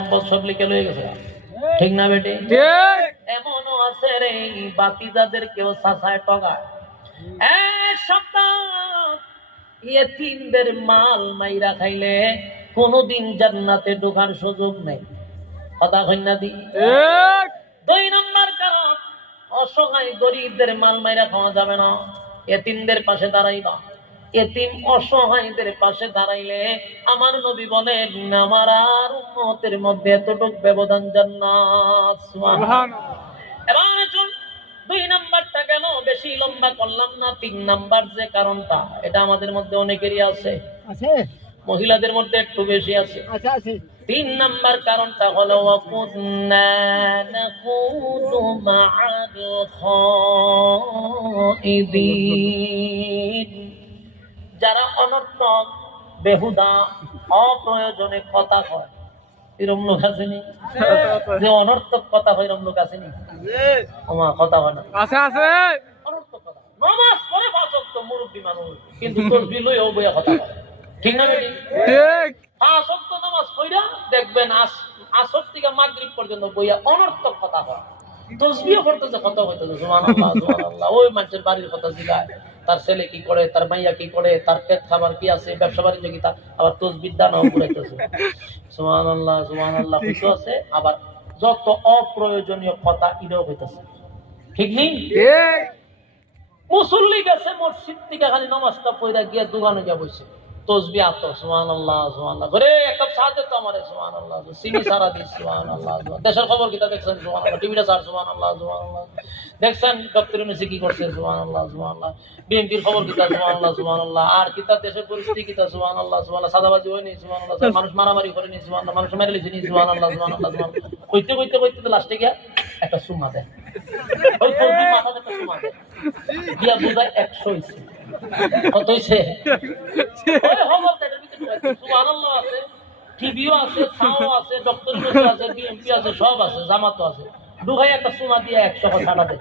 সব লিখে লয়ে গেছে, ঠিক না বেটে? এমনও আছে রে বাতিজাদের কেউ সাসায় টগায়, এক সপ্তাহ ইয়েতিমদের মাল মাইরা খাইলে কোনদিন জান্নাতে ঢোকার সুযোগ নেই। কথা কইনা দি? দুই নম্বর কারণ, অসহায় গরিবদের মাল মাইরা খাওয়া যাবে না। ইয়েতিমদের পাশে দাঁড়াইবা। এতিম অসহায়দের পাশে দাঁড়াইলে আমার নবী বলেন আমার আর উম্মতের মধ্যে এতটুকু ব্যবধান জান্নাত। সুবহানাল্লাহ। এবার চল, দুই নাম্বারটা গেল, বেশি লম্বা করলাম না। তিন নাম্বার যে কারণটা, এটা আমাদের মধ্যে অনেকেরই আছে, মহিলাদের মধ্যে একটু বেশি আছে। তিন নাম্বার কারণটা হলো ওয়াকুন্না নাকুদু মা'আল খাইদিন। যারা অনর্থক, বেহুদা, অপ্রয়োজনে কথা কয়, এরকম লোক আসেনি? যে অনর্থক কথা হয় এরকম লোক আসেনি? ওমা কথা হয় না, অনর্থক কথা। নামাজ পড়ে 5 ওয়াক্ত, মুরব্বি মানুষ, কিন্তু তাসবিহ লইও বইয়া কথা কয়, ঠিক না বেটি? ঠিক। 5 ওয়াক্ত নামাজ পড়া দেখবেন আসর থেকে মাগরিব পর্যন্ত বইয়া অনর্থক কথা কয়। তাসবিহ পড়তেছে, কথা হইতেছে সুবহানাল্লাহ সুবহানাল্লাহ। ওই মানুষের বাড়ির কথা জিগায়, তার ছেলে কি করে, তার মাইয়া কি করে, তার পেট খাবার কি আছে, ব্যবসা বাণিজ্য কি, আবার তাসবিহ দানাও ঘুরাইতেছে। সুবহানাল্লাহ সুবহানাল্লাহ কিছু আছে, আবার যত অপ্রয়োজনীয় কথা ইডো হইতেছে, ঠিক নেই? মুসল্লি গেছে মসজিদ থেকে, খালি নামাজটা পড়া গিয়ে দোকানে গিয়ে বসে তাসবিহ আতো সুবহানাল্লাহ সুবহানাল্লাহ করে, এক কাপ চা দে তো আমারে সুবহানাল্লাহ, চিনি সারা দিস সুবহানাল্লাহ। দেশের খবর কিটা দেখছেন সুবহানাল্লাহ, টিভিটা সার সুবহানাল্লাহ সুবহানাল্লাহ। দেখছেন ডক্টর ইউনুসি কি করছে সুবহানাল্লাহ সুবহানাল্লাহ। বিএনপির খবর কিটা সুবহানাল্লাহ সুবহানাল্লাহ। আর কিটা দেশের পরিস্থিতি কিটা সুবহানাল্লাহ সুবহানাল্লাহ। সাদাবাজি হয়নি সুবহানাল্লাহ, মানুষ মারামারি করেনি সুবহানাল্লাহ, মানুষ মেরে লিখেনি সুবহানাল্লাহ সুবহানাল্লাহ সুবহানাল্লাহ। কইতে কইতে কইতে তো লাস্টে গিয়া একটা সুমা দেয়, ওই তাসবিহ মাথাতে একটা সুমা দেয় দিয়া বুঝায় 100 হইছে। কত হইছে? ওই খবর দেয় সুবহানাল্লাহ আছে, টিভিও আছে, সাও আছে, ডক্টর ইউনুস আছে, বিএনপি আছে, সব আছে, জামাতও আছে। ঢুকাই একটা সুমা দিয়ে 100 কথা দেয়।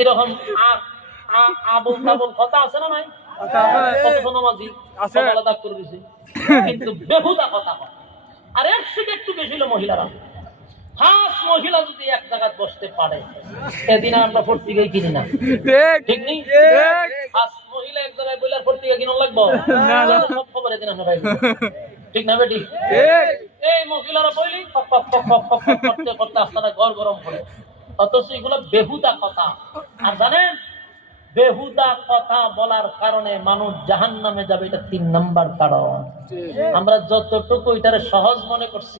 এরকম আবুল তাবুল কথা আছে না নাই? কত নামাজি আছে, আলাদা করে দিছে, কিন্তু বেহুদা কথা কয়। আর এর থেকে একটু বেশি হলো মহিলারা। খাস মহিলা যদি এক জায়গায় বসতে পারে, সেদিন আমরা পত্রিকা কিনি না, ঠিক নেই? খাস মহিলা এক জায়গায় বইলার পত্রিকা কিনা লাগবো, সব খবর এদিন আমরা পাইব, ঠিক না বেটি? এই মহিলারা বইলি করতে করতে আপনারা ঘর গরম করে, অথচ এগুলো বেহুদা কথা। আর জানেন, বেহুদা কথা বলার কারণে মানুষ জাহান্নামে যাবে, এটা 3 নাম্বার কারণ। আমরা যতটুকু এটারে সহজ মনে করছি,